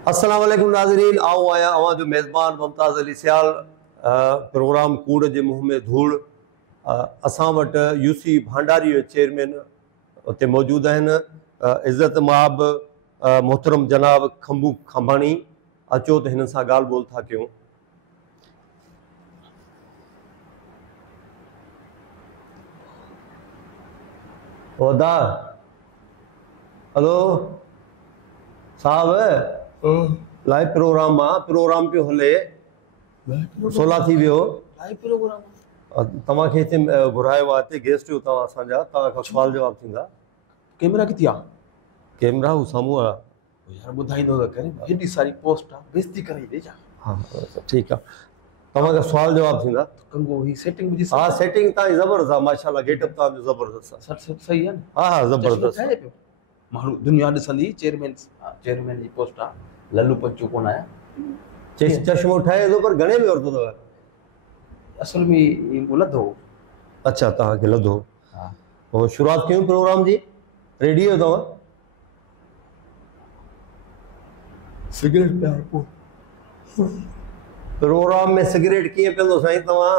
अस्सलाम वालेकुम नाज़रीन, आओ आया अवां जो मेज़बान मुमताज़ अली सियाल। प्रोग्राम कूड़ जे मुंह में धूड़। असां वटि यूसी भांडारी जो चेयरमैन उते मौजूद आहिनि। इज़्ज़त माब मोहतरम जनाब खंबू खंभाणी, अचो त हिन सां ॻाल्हि ॿोल था कयूं। ओदा हेलो साहब, लाइव प्रोग्राम प्रोग्राम पियो हले, 16 थी वियो। लाइव प्रोग्राम तव्हांखे हिते घुरायो आहे, हिते गेस्ट हो तव्हां असांजा, तव्हां खां सुवाल जवाब थींदा। कैमरा किथे आहे? कैमरा हू साम्हूं आहे। यार ॿुधाईंदो त करे, हेॾी सारी पोस्ट आहे, बेइज्जती करे ॾे जा। हा ठीकु आहे, तव्हां खां सुवाल जवाब थींदा। कंगो ही सेटिंग मुंहिंजी हा सेटिंग तव्हांजी ज़बरदस्त आहे, माशाल्लाह गेटअप तव्हांजो ज़बरदस्त आहे। सभु सही आहे न? हा हा ज़बरदस्त आहे पियो, माण्हू दुनिया ॾिसंदी। चेयरमैन जी पोस्ट आहे, लल्लू पंचू कोन आया। चश्मो ठाहे थो, पर घणे में वरितो अथव? असल में इहो लधो। अच्छा, तव्हांखे लधो। हा, पोइ शुरूआति कयूं प्रोग्राम जी। रेडी आहियो तव्हां? सिगरेट पिया पोइ प्रोग्राम में सिगरेट कीअं पीअंदो साईं तव्हां?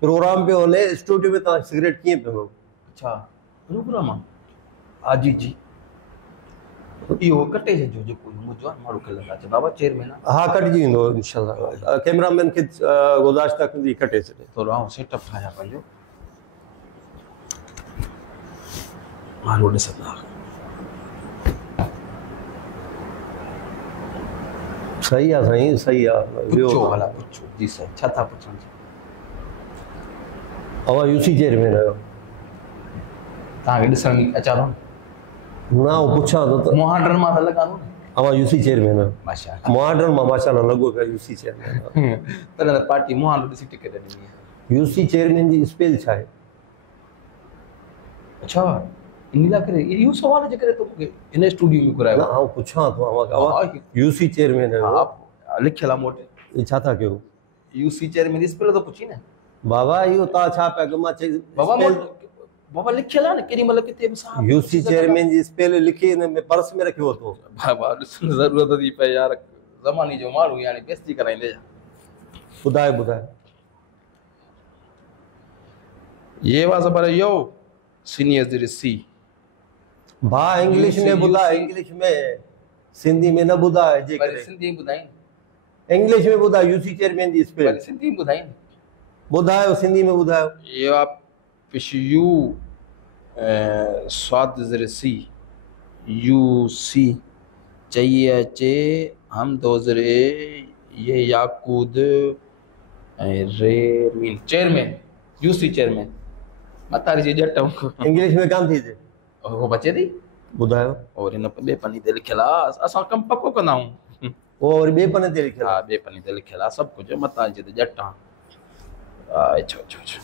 प्रोग्राम पियो हले, स्टूडियो में तव्हां सिगरेट कीअं पीअंदो? अच्छा प्रोग्राम आहे आजी जी, इहो कटे छॾिजो जेको मुंहिंजो आहे। माण्हू खे लॻा बाबा चेयरमैन आहे। हा कटिजी वेंदो इंशाल्लाह। कैमरामैन खे गुज़ारिश था कयूं कटे छॾे। थोरो आउं सेटअप ठाहियां पंहिंजो, माण्हू ॾिसंदा। सही आहे साईं, सही आहे। पुछो भला, पुछो जी साईं, छा था पुछनि? अवां यूसी चेयरमैन आहियो? तव्हांखे ॾिसण में अचां थो न, पुछां थो त मोहांडनि मां त लॻा थो न। अवां यूसी चेयरमैन आहियो? माशाल्लाह, मोहांडनि मां माशाल्लाह लॻो पिया यूसी चेयरमैन। तॾहिं त पार्टी मोहांडो ॾिसी टिकट ॾिनी आहे। यूसी चेयरमैन जी स्पेल छा आहे? अच्छा, इन लाइ करे इहो सुवाल जे करे तो मूंखे हिन स्टूडियो में घुरायो? आउं पुछां थो अवां यूसी चेयरमैन आहियो? हा, लिखियल आहे मूं वटि। ई छा था कयो? यूसी चेयरमैन जी स्पेल तो पुछी न बाबा। इहो तव्हां छा पिया कयो? मां बाबा लिखियल आहे न, केॾी महिल किथे बि साहब यूसी चेयरमैन जी स्पेल लिखी हिन में पर्स में रखियो अथव। बाबा ॾिसण ज़रूरत थी पए यार, ज़माने जो माण्हू यानी बेइज्जती कराईंदे। ॿुधाए ॿुधाए। ये वाज पर यो सीनियर द सी। भा इंग्लिश में ॿुधाए, इंग्लिश में, सिंधी में न ॿुधाए। जे करे सिंधी ॿुधाई, इंग्लिश में ॿुधाए यूसी चेयरमैन जी स्पेल। सिंधी ॿुधाई, ॿुधायो सिंधी में ॿुधायो। ये आप पिशयू स्वाद ज़रसी यूसी चाहिए चे हम दोजरे ये याकूद रे मीन चेयरमैन यूसी चेयरमैन मतारी जी जट इंग्लिश में कान थी जे वो बचे थी ॿुधायो। और इन बे पनी ते लिखियल आहे, असां कम पको कंदा आहियूं। ओ वरी ॿिए पने ते लिखियल? हा, ॿिए पनी ते लिखियल आहे सभु कुझु, मतारी जी जट आहे। छो छो छो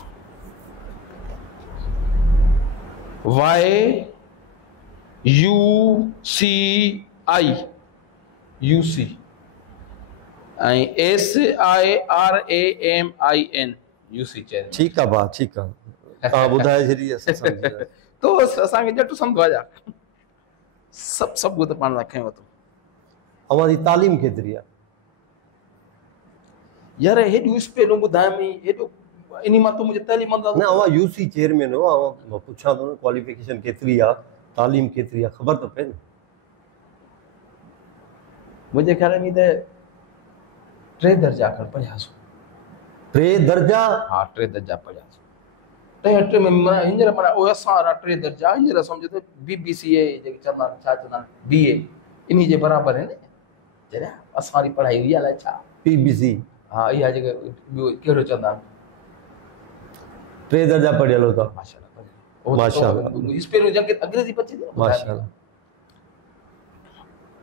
YUCI यूसी ऐं SIRAMIN यूसी चेयरमैन। ठीकु आहे भाउ, ठीकु आहे, तव्हां ॿुधाए छॾी असां सम्झी विया। तो असांखे जट सम्झो आहे, सभु त पाण सां खयो थो। अवां जी तालीम केतिरी आहे? यार हेॾियूं स्पेलूं ॿुधाए में हेॾो इन मां तो मुंहिंजी तालीम न, अवां यूसी चेयरमैन हो, अवां पुछां थो न क्वालिफिकेशन केतिरी आहे, तालीम केतिरी आहे, ख़बर त पए न। मुंहिंजे ख़्याल में त 3 दर्जा खण पढ़ियासीं। 3 दर्जा? हा, 3 दर्जा पढ़ियासीं। 3 में हींअर माना उहे असां वारा 3 दर्जा हींअर सम्झो त BBCA जेके चवंदा आहिनि, छा चवंदा आहिनि, BA, इन जे बराबरि आहिनि। जॾहिं असां वारी पढ़ाई हुई अलाए छा PBC। हा, इहा जेके ॿियो कहिड़ो चवंदा आहिनि, 3 दर्जा पढ़ियल हो तव्हां? माशाल्लाह माशाल्लाह, स्पेलिंग जंहिंखे अंग्रेजी बचे थी। माशाल्लाह।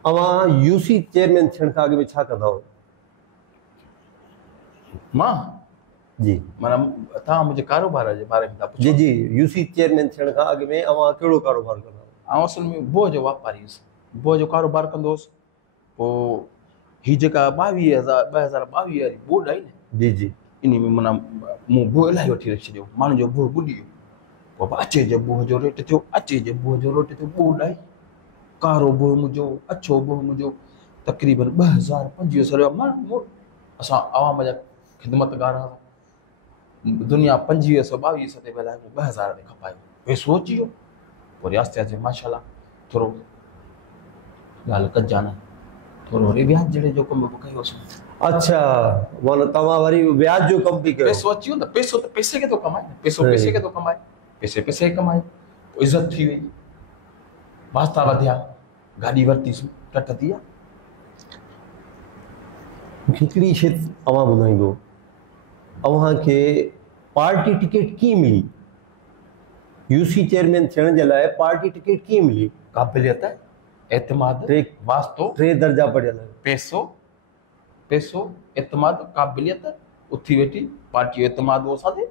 अवां यूसी चेयरमैन थियण खां अॻु में छा कंदा हो? मां जी माना तव्हां मुंहिंजे कारोबार जे बारे में था पुछो? जी जी, यूसी चेयरमैन थियण खां अॻु में अवां कहिड़ो कारोबार कंदा हो? ऐं असल में बोह जो वापारी हुयुसि, बोह जो कारोबार कंदो हुउसि। पोइ हीअ जेका 2022 वारी बोर्ड आई न, जी जी, इन में माना मूं बोह इलाही वठी रखी छॾियो, माण्हुनि जो बोह ॿुॾी वियो। पोइ अचे जे बोह जो रेट थियो, अचे जे बोह जो रेट थियो, बोर्ड आई, कारो बोह मुंहिंजो, अछो बोह मुंहिंजो। तक़रीबन 2025 माण्हू असां आवाम जा ख़िदमतगार आहियूं। दुनिया 2522 ते ॻाल्हाए 2000 ते खपायो पैसो अची वियो। वरी आस्ते आस्ते माशाल्लाह थोरो ॻाल्हि कजा न, थोरो वरी ब्याज जहिड़े जो कमु बि कयोसीं। अच्छा, माना तव्हां वरी ब्याज जो कमु बि कयो? पैसो अची वियो न, पैसो त पैसे खे थो कमाए न, पैसो पैसे खे थो कमाए, पैसे पैसे खे कमाए, इज़त थी वई, वास्ता वधिया, गाॾी वरितीसीं, टट थी विया। मूंखे हिकिड़ी शइ तव्हां ॿुधाईंदो, अव्हांखे पार्टी टिकट कीअं मिली? यूसी चेयरमैन थियण जे लाइ पार्टी टिकट कीअं मिली? क़ाबिलियत, एतमाद, वास्तो, 3 दर्जा पढ़ियल, पैसो, पैसो, एतमाद, क़ाबिलियत, उथी वेठी पार्टी जो एतमाद हो असांखे,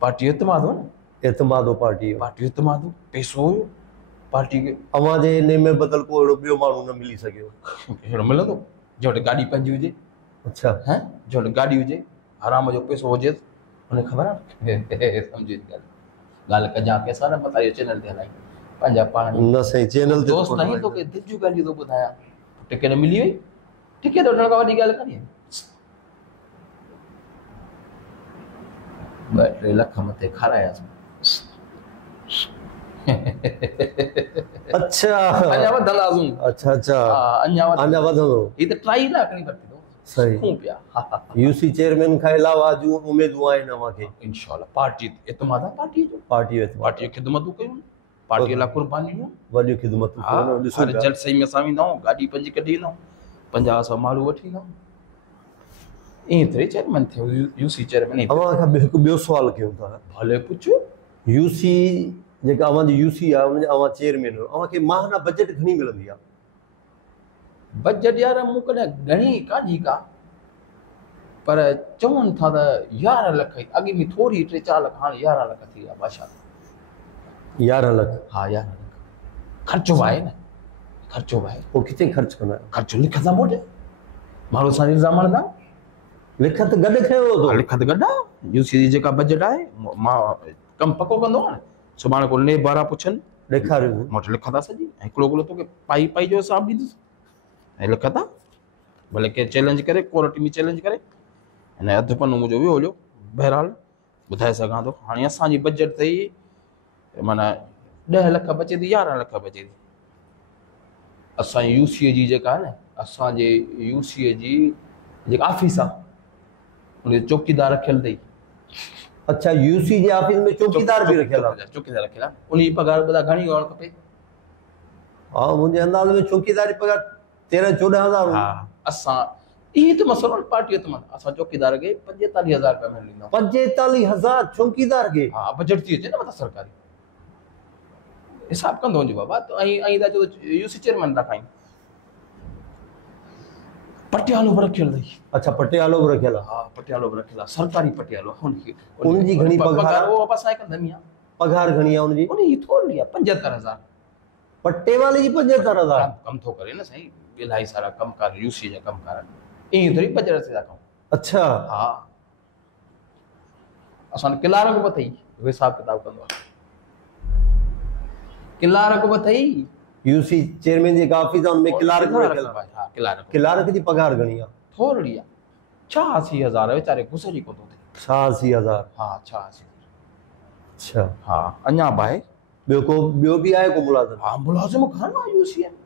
पार्टी जो एतमाद हो न, एतमाद हो पार्टी जो, पार्टी जो एतमाद हो, पैसो हुयो पार्टी खे। अव्हांजे इन में बदल को अहिड़ो ॿियो माण्हू न मिली सघियो? अहिड़ो मिलंदो जो वटि गाॾी पंहिंजी हुजे, अच्छा हैं, जो वटि गाॾी हुजे, हराम जो पैसो हुजे, हुनखे ख़बर आहे सम्झी ॻाल्हि कजां कंहिंसां न, मता इहो चैनल ते हलाई पंहिंजा पाण न साईं, चैनल ते दोस्त नहीं तो के दिल जूं ॻाल्हियूं थो ॿुधायां। टिकट मिली वई, टिकट वठण खां वॾी ॻाल्हि कान्हे। 2-3 लख मथे खारायासीं। अच्छा अञा वधंदासीं। अच्छा अच्छा, अञा अञा वधंदो। हीअ त ट्राई लाखड़ी वरिती सही। सिखूं पिया। यूसी चेयरमैन खां अलावा जूं उमेदूं आहिनि अव्हांखे? इंशाल्लाह पार्टी एतमाद आहे पार्टी जो, पार्टी पार्टी जी ख़िदमतूं कयूं, पार्टी लाइ कुर्बानियूं, वॾियूं ख़िदमतूं कयो न, ॾिसो हर जलसे में असां वेंदा आहियूं, गाॾी पंहिंजी कढी ईंदा आहियूं, 50-100 माण्हू वठी ईंदा आहियूं। ईअं थोरी चेयरमैन थियो, यूसी चेयरमैन। अव्हां खां हिकु ॿियो सुवाल कयूं था। भले पुछो। यूसी जेका अव्हांजी यूसी आहे उनजा अव्हां चेयरमैन आहियो, अव्हांखे माहाना बजट घणी मिलंदी आहे? बजट यार मूं कॾहिं घणी कान्हे का, पर चवनि था त 11 लख, अॻे में थोरी 3-4 लख, हाणे 11 लख थी विया माशाल्लाह। 11 लख? हा 11 लख ख़र्चो आहे न, ख़र्चो आहे। पोइ किथे ख़र्च कंदा आहियो? ख़र्चो लिखंदा मोटे माण्हू सां इल्ज़ाम हणंदा, लिखत गॾु खयो थो? लिखत गॾु आहे। यूसी जी जेका बजट आहे मां कमु पको कंदो आहियां, सुभाणे को ने बारा पुछनि ॾेखारियो मोटे लिखंदा सॼी, ऐं हिकिड़ो तोखे पाई जो हिसाब ॾींदुसि ऐं लिखंदा। भले के चैलेंज करे, कोर्ट में चैलेंज करे, हिन अधु पन्नो मुंहिंजो वियो हलियो, बहरहाल ॿुधाए सघां थो। हाणे असांजी बजट अथई माना 10 लख बचे थी, 11 लख बचे थी। असांजी यूसीअ जी जेका आहे न, असांजे यूसीअ जी जेका ऑफिस आहे उन चौकीदार रखियल अथई। अच्छा, यूसी जे ऑफिस में चौकीदार बि रखियल आहे? चौकीदार रखियल आहे, उन जी पघार ॿुधा घणी हुअणु खपे? हा, मुंहिंजे अंदाज़ में चौकीदार जी पघार 13-14 हज़ार। हा, असां इहे त मसलो न पार्टी त असां चौकीदार खे 45,000 रुपया महीनो ॾींदा। 45,000 चौकीदार खे? हा, बजट थी अचे न मथां सरकारी हिसाब कंदो वञे बाबा। त ऐं था चओ यूसी चेयरमैन था खायूं। पटियालो बि रखियल अथई। अच्छा, पटियालो बि रखियल आहे? हा, पटियालो बि रखियल आहे, सरकारी पटियालो। उनजी घणी पघार आहे? उहो असां कंदमि आहे। पघार घणी आहे उनजी? उनजी थोरी आहे, 75,000। पट्टे वाले जी 75,000? कम थो करे न साईं, इलाही सारा कमकार यूसी जा कमकार ईअं थोरी बजट से था कयूं। अच्छा। हा, असां किलारक बि अथई, हिसाब किताब कंदो आहे। किलारक बि अथई। यूसी चेयरमैन जे ऑफिस आहे उनमें क्लार्क रखियल आहे? हा, क्लार्क। क्लार्क जी पघार घणी आहे? थोरी आहे, 86,000 वीचारे गुज़री कोन थो थिए। 86,000? हा, 86,000। अच्छा। हा, अञा बि आहे। ॿियो बि आहे को मुलाज़िम? हा, मुलाज़िम घणो आहे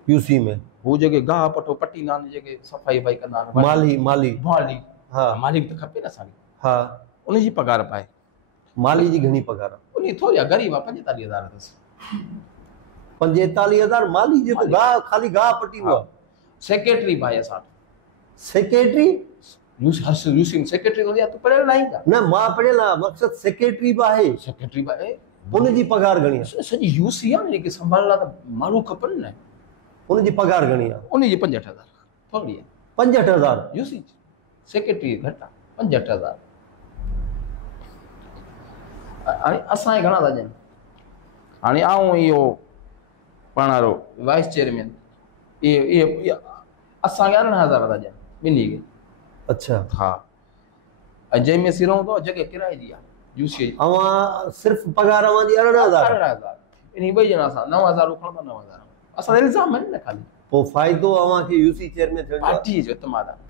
यूसी में? हू जेके गाह पटो पटींदा आहिनि, जेके सफ़ाई वफ़ाई कंदा आहिनि, माली? माली। हा, मालिक त खपे न असांखे। हा, उनजी पघार पाए। माली जी घणी पघार आहे? उन थोरी आहे, ग़रीब आहे, 45,000 अथसि। 45,000 माली जेको गाह खाली गाह पटींदो आहे? सेक्रेटरी भाई असां सेक्रेटरी? यूसी में सेक्रेटरी हूंदी आहे। तूं पढ़ियल न आहीं का? न, मां पढ़ियल आहियां, मक़सदु सेक्रेटरी बि आहे। सेक्रेटरी बि आहे। उनजी पघार घणी आहे? सॼी यूसी आहे न, जेके संभालण लाइ त माण्हू खपनि न। उनजी पघार घणी आहे? उनजी 65,000 थोरी आहे। 65,000? यूसी सेक्रेटरी घटि आहे, 65,000। हाणे असांजे घणा था ॾियनि? हाणे आऊं इहो पाण वारो वाइस चेयरमैन, इहे असांखे 11,000 था ॾियनि ॿिन्ही खे। अच्छा। हा, ऐं जंहिंमें असीं रहूं था जॻह किराए जी आहे यूसी जी। अवां सिर्फ़ पघार अवां जी 11,000? 11,000। इन ॿई ॼणा असां 9,000 खणंदा, 9,000 असां इल्ज़ाम आहिनि न ख़ाली। पोइ फ़ाइदो अव्हांखे यूसी चेयरमैन थियण जो पार्टीअ जो इतमाद आहे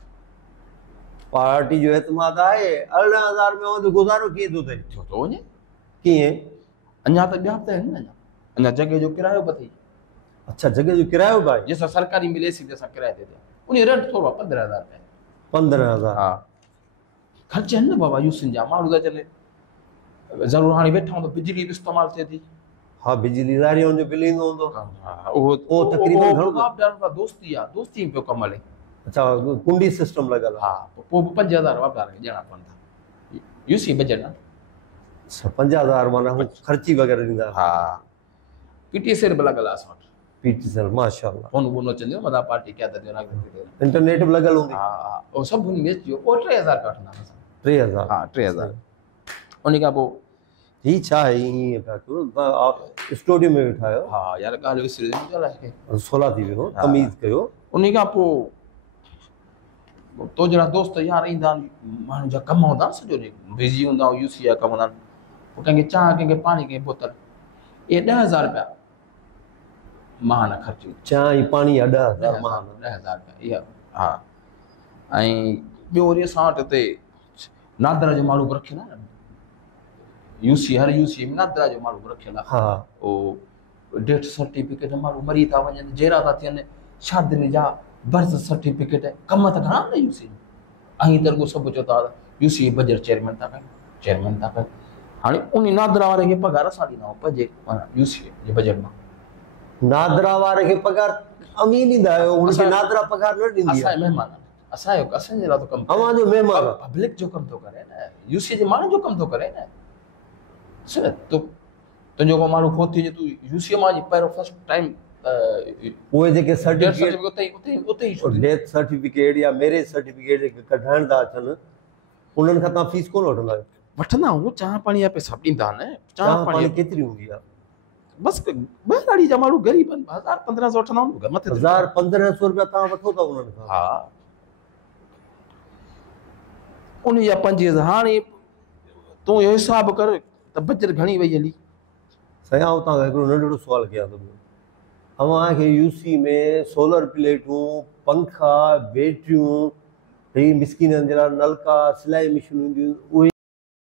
पार्टी जो एतमाद आहे 18,000 में अवधि गुज़ारो कीअं थो थिए थियो थो वञे कीअं अञा त ॿिया बि त आहिनि न अञा जॻह जो किरायो बि अथई अच्छा जॻह जो किरायो बि आहे जंहिंसां सरकारी मिले सघे जंहिंसां किराए ते उन रेंट थोरो आहे 15,000 रुपया 15,000 हा ख़र्च आहिनि न बाबा यूसिन जा माण्हू त चले ज़रूरु हाणे वेठा हूंदो बिजली बि इस्तेमालु थिए थी हा बिजली लारियुनि जो बिल ईंदो हूंदो उहो तक़रीबन घणो दोस्ती आहे दोस्ती में पियो कमु हले अच्छा कुंडी सिस्टम लॻल आहे हा पोइ बि 5,000 वापार खे ॾियणा पवंदा यूसी बजट आहे 50,000 माना हू ख़र्ची वग़ैरह ॾींदा हा पीटीएस बि लॻल आहे असां वटि पीटीसीएल माशाअल्लाह फोन वोन अचंदियूं मथां पार्टी क्या था इंटरनेट बि लॻल हूंदी हा हा उहो सभु हुन में अची वियो पोइ 3,000 का वठंदा असां 3,000 हा 3,000 उन खां पोइ ही छा आहे ईअं पिया कयो तव्हां स्टूडियो में वेठा आहियो हा यार ॻाल्हि विसरी ॻाल्हाए 16 थी वियो हा। तमीज़ कयो उन खां पोइ तो जहिड़ा दोस्त यार ईंदा आहिनि माण्हू जा कम हूंदा आहिनि सॼो ॾींहुं बिज़ी हूंदा ऐं यूसी जा कम हूंदा आहिनि पोइ कंहिंखे चांहि कंहिंखे पाणी कंहिंखे बोतल इहे 10,000 रुपया महाना ख़र्च चांहि पाणी 10,000 10,000 रुपया इहा हा ऐं ॿियो वरी असां वटि हिते नादरा जो माण्हू बि रखियल आहे न यूसी हर यूसी में नादरा जो माण्हू बि रखियल आहे हा उहो डेथ सर्टिफिकेट माण्हू मरी था वञनि जहिड़ा था थियनि शादियुनि जा बर्थ सर्टिफिकेट कम त घणा न यूसी ऐं त रुॻो सभु चओ था यूसी बजट चेयरमैन था कनि हाणे उन नादरा वारे खे पघार असां ॾींदा आहियूं पंहिंजे माना यूसी जे बजट मां नादरा वारे खे पगार अमीन ॾींदा आहियो हुनखे असां- नादरा पगार न ॾींदी असांजे आहे महिमान असांजे लाइ थो कमु करे। अव्हांजो महिमान आहे। पब्लिक जो कमु थो करे न यूसी जे माण्हू जो कमु थो करे न ॾिस न तुंहिंजो को माण्हू फोन थी तूं यूसी मां पहिरियों फर्स्ट टाइम उहे जेके सर्टिफिकेट उते ई छो डेथ सर्टिफिकेट या मैरिज सर्टिफिकेट जेके कढाइण था अचनि उन्हनि खां तव्हां फीस कोन वठंदा आहियो वठंदा आहियूं चांहि पाणी जा पैसा ॾींदा आहिनि चांहि पाणी केतिरी हूंदी आहे बसि ॿाहिराड़ी जा माण्हू ग़रीब आहिनि 1,000-1,500 वठंदा आहियूं मथे 1,000-1,500 रुपया तव्हां वठो था उन्हनि खां हा उन जा 5,000 हाणे तूं इहो हिसाबु कर त बजट घणी वई हली साईं आउं तव्हांखे हिकिड़ो नंढिड़ो सुवालु कयां थो अव्हांखे यूसी में सोलर प्लेटूं पंखा बैटरियूं ही मिसकिननि जे लाइ नलका सिलाई मशीनूं हूंदियूं उहे